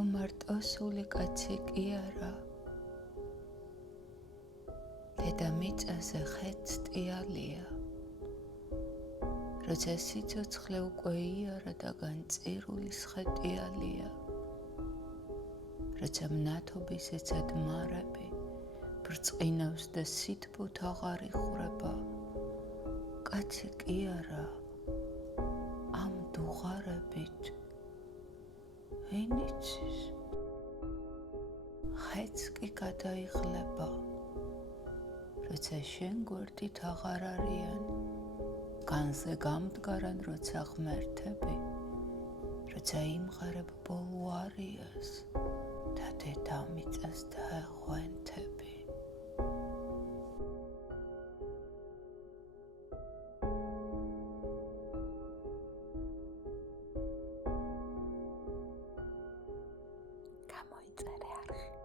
ომარტოსული კაცი კი არა. დედამიწაზე ხეთს ტიალია. როცა სიცოცხლე უკვე იარა და განწირულის ხეტიალია. როცა მნათობის ეცად მარები ბრწყინავს და სითბოთ აღარ იხვრება. კაცი კი არა, ამ დუღარებით ვინ იცის? ხეთს კი გადაიღლება, როცა შენ გვერდით აღარ არიან, განზე გამდგარან როცა ღმერთები, როცა იმღერებ ბოლო არიას და დედამიწას დაეღვენთები. გამოიწერე არხი.